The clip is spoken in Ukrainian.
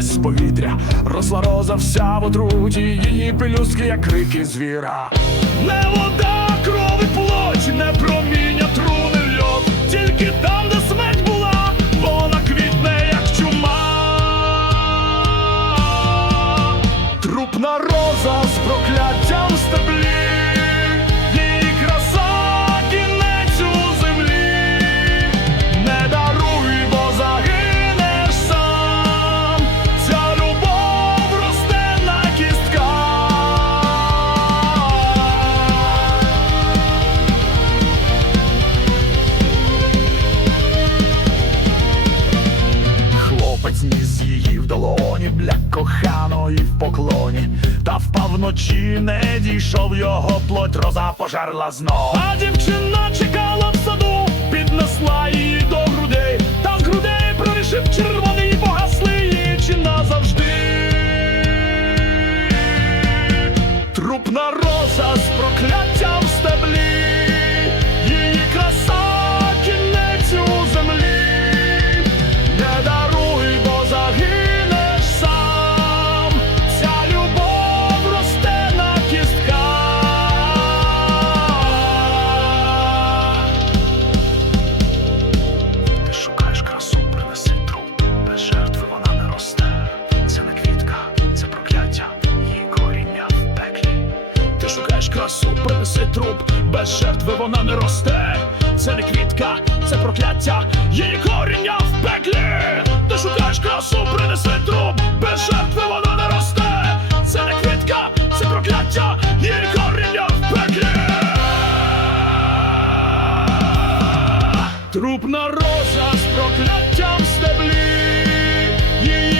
з повітря. Росла роза вся в отруті, її пелюстки, як крики звіра. Не вода, кров і плоть, не проміння труни льот, тільки там, де смерть була, вона квітне, як чума. Трупна роза з прокляттям стеблі, долоні для коханої в поклоні. Та впав вночі, не дійшов його плоть, роза пожерла знов. А дівчина чекала в саду, піднесла її до шукаєш красу, принеси труп, без жертви вона не росте. Це не квітка, це прокляття, її коріння в пеклі. Ти шукаєш красу, принеси труп, без жертви вона не росте. Це не квітка, це прокляття, її коріння в пеклі. Трупна роза з прокляттям стеблі. її